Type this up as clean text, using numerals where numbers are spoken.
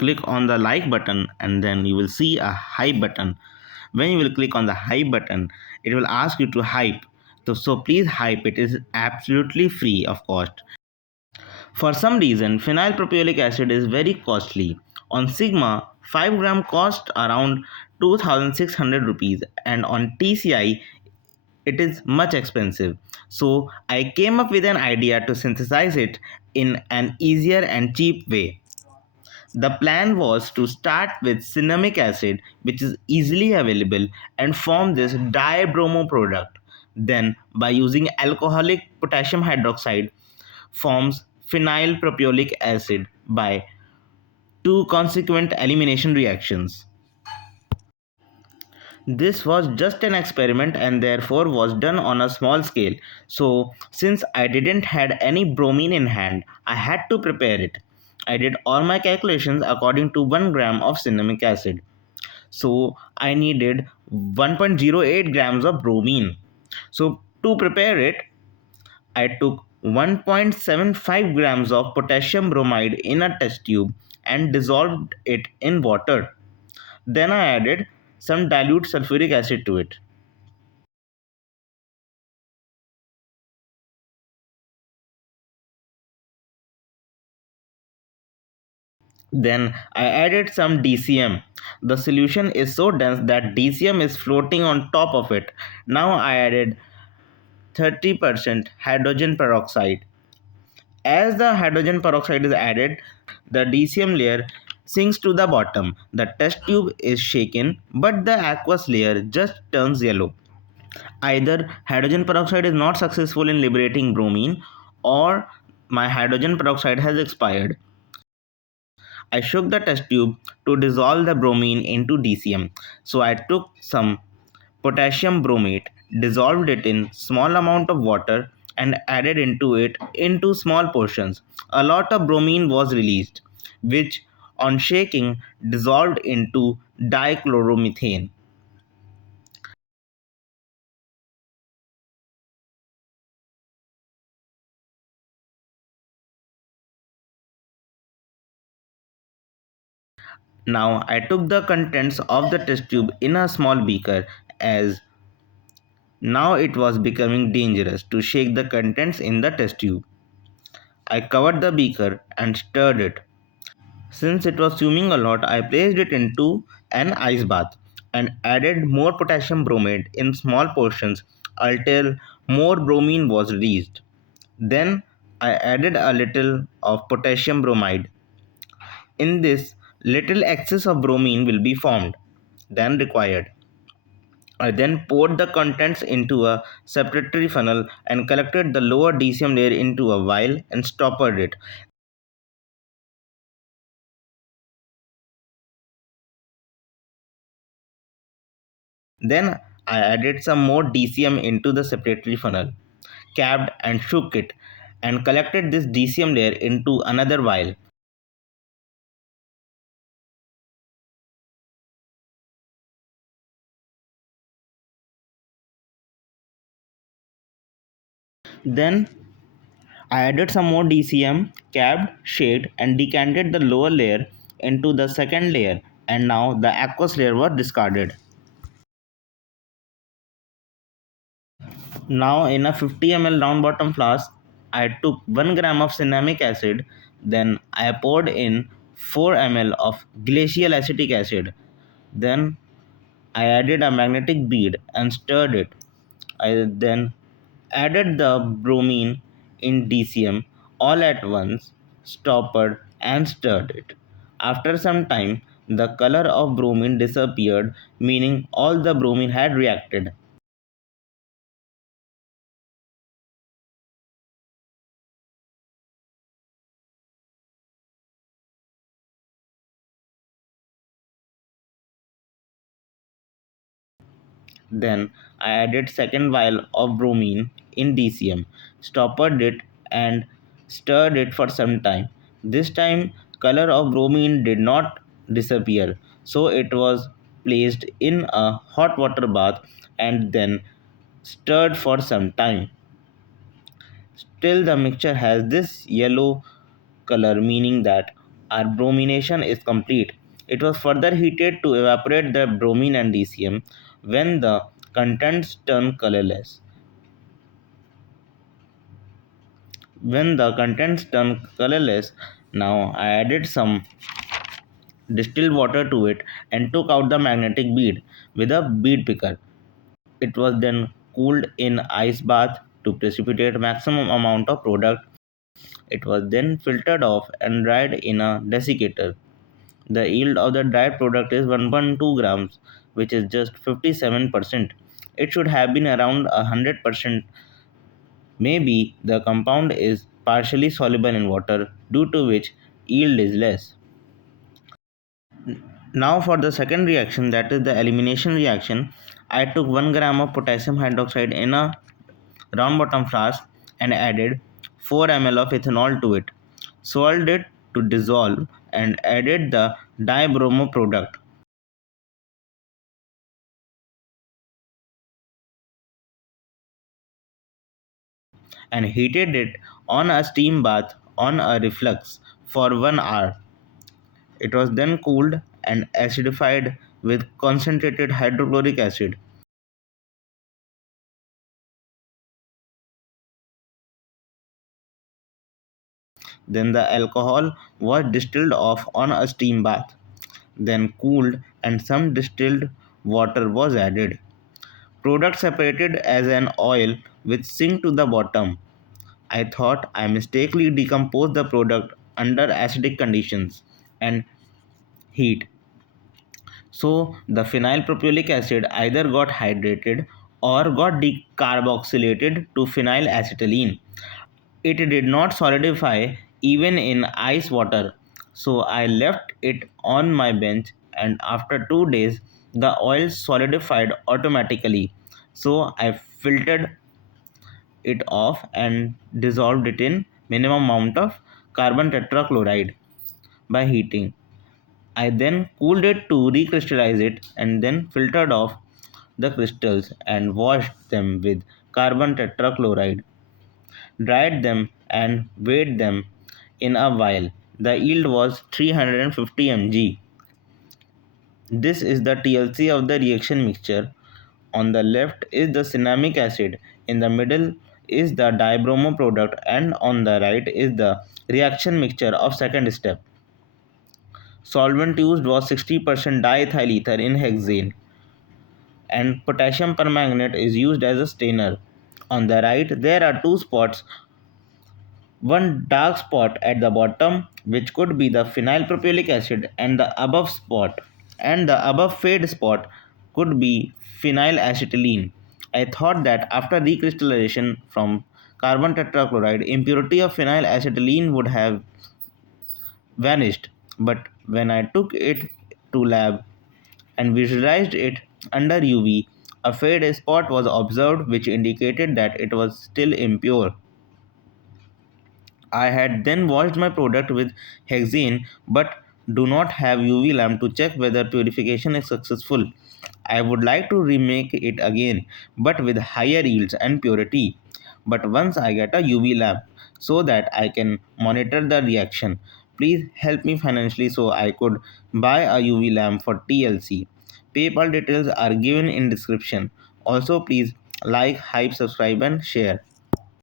click on the like button and then you will see a hype button. When you will click on the hype button, it will ask you to hype. So please hype. It is absolutely free of cost. For some reason, phenyl propiolic acid is very costly. On Sigma, 5 gram cost around 2600 rupees, and on TCI it is much expensive. So I came up with an idea to synthesize it in an easier and cheap way. The plan was to start with cinnamic acid, which is easily available, and form this Dibromo product. Then, by using alcoholic potassium hydroxide, forms phenyl propiolic acid by two consequent elimination reactions. This was just an experiment and therefore was done on a small scale. So, since I didn't had any bromine in hand, I had to prepare it. I did all my calculations according to 1 gram of cinnamic acid. So, I needed 1.08 grams of bromine. So, to prepare it, I took 1.75 grams of potassium bromide in a test tube and dissolved it in water. Then I added some dilute sulfuric acid to it. Then I added some DCM. The solution is so dense that DCM is floating on top of it. Now I added 30% hydrogen peroxide. As the hydrogen peroxide is added, the DCM layer sinks to the bottom. The test tube is shaken, but the aqueous layer just turns yellow. Either hydrogen peroxide is not successful in liberating bromine, or my hydrogen peroxide has expired. I shook the test tube to dissolve the bromine into DCM. So I took some potassium bromate, dissolved it in small amount of water and added into it into small portions. A lot of bromine was released, which on shaking dissolved into dichloromethane. Now I took the contents of the test tube in a small beaker, as now it was becoming dangerous to shake the contents in the test tube. I covered the beaker and stirred it. Since it was swimming a lot, I placed it into an ice bath and added more potassium bromate in small portions until more bromine was released. Then I added a little of potassium bromide. In this, little excess of bromine will be formed than required. I then poured the contents into a separatory funnel and collected the lower DCM layer into a vial and stoppered it. Then I added some more DCM into the separatory funnel, capped and shook it, and collected this DCM layer into another vial. Then I added some more DCM, capped, shaked, and decanted the lower layer into the second layer, and now the aqueous layer was discarded. Now in a 50 ml round bottom flask, I took 1 gram of cinnamic acid, then I poured in 4 ml of glacial acetic acid. Then I added a magnetic bead and stirred it. I then added the bromine in DCM all at once, stoppered and stirred it. After some time, the color of bromine disappeared, meaning all the bromine had reacted. Then I added second vial of bromine in DCM, stoppered it and stirred it for some time. This time color of bromine did not disappear, so it was placed in a hot water bath and then stirred for some time. Still the mixture has this yellow color, meaning that Our bromination is complete. It was further heated to evaporate the bromine and DCM when the contents turn colorless. When the contents turn colorless, now I added some distilled water to it and took out the magnetic bead with a bead picker. It was then cooled in ice bath to precipitate maximum amount of product. It was then filtered off and dried in a desiccator. The yield of the dried product is 1.2 grams, which is just 57%. It should have been around 100%. Maybe the compound is partially soluble in water, due to which yield is less. Now for the second reaction, that is the elimination reaction, I took 1 gram of potassium hydroxide in a round bottom flask and added 4 ml of ethanol to it, swirled it to dissolve and added the Dibromo product and heated it on a steam bath on a reflux for 1 hour. It was then cooled and acidified with concentrated hydrochloric acid. Then the alcohol was distilled off on a steam bath, then cooled and some distilled water was added. Product separated as an oil which sink to the bottom. I thought I mistakenly decomposed the product under acidic conditions and heat. So the phenyl propiolic acid either got hydrated or got decarboxylated to phenylacetylene. It did not solidify even in ice water, so I left it on my bench and after 2 days the oil solidified automatically. So I filtered it off and dissolved it in minimum amount of carbon tetrachloride by heating. I then cooled it to recrystallize it and then filtered off the crystals and washed them with carbon tetrachloride, dried them and weighed them in a vial. The yield was 350 mg. This is the TLC of the reaction mixture. On the left is the cinnamic acid, in the middle is the dibromo product, and on the right is the reaction mixture of second step. Solvent used was 60% diethyl ether in hexane, and potassium permanganate is used as a stainer. On the right, there are two spots, one dark spot at the bottom, which could be the phenyl propiolic acid, and the above fade spot could be phenylacetylene. I thought that after recrystallization from carbon tetrachloride, impurity of phenylacetylene would have vanished, but when I took it to lab and visualized it under UV, a fade spot was observed which indicated that it was still impure. I had then washed my product with hexane but do not have UV lamp to check whether purification is successful. I would like to remake it again but with higher yields and purity. But once I get a UV lamp so that I can monitor the reaction. Please help me financially so I could buy a UV lamp for TLC. PayPal details are given in description. Also please like, hype, subscribe and share.